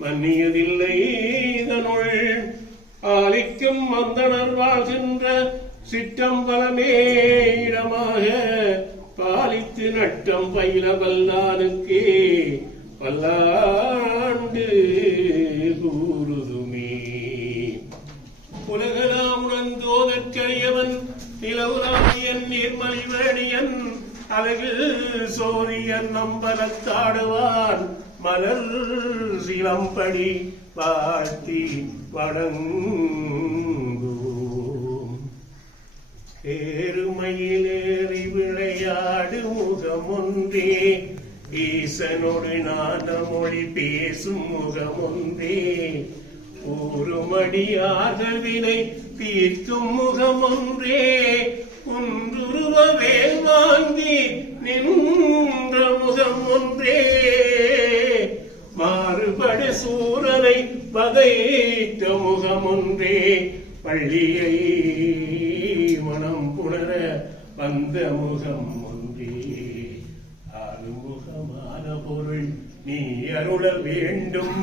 மன்னியதில்லை இதனுள் ஆலிக்கும் அந்தணர் வாழ்கின்ற சிற்றம்பலமே இடமாக பாலித்து நட்டம் பயில வல்லானுக்கே பல்லாண்டு கூறுதுமே. உலகலாம் உணர்ந்தோதற்கரியவன் நிலவுராமியன் நீர்மலிவேணியன் அழகு சோரியன் நம்பலத்தாடுவான் மலர் சிலம்படி வாழ்த்தி வணங்குவோம். ஏறுமையிலேறி விளையாடு முகமொன்றே ஈசனோடு நாதமொழி பேசும் முகமொன்றே ஊருமடியார்கள் வினை தீர்க்கும் முகமொன்றே ஒன்றுருவ வேல் வாங்கி நின்ற முகம் ஒன்றே மாறுபட சூரனை வதைத்த முகம் ஒன்றே பள்ளியை மனம் புணர வந்த முகம் ஒன்றே ஆறுமுகமான பொருள் நீ அருள வேண்டும்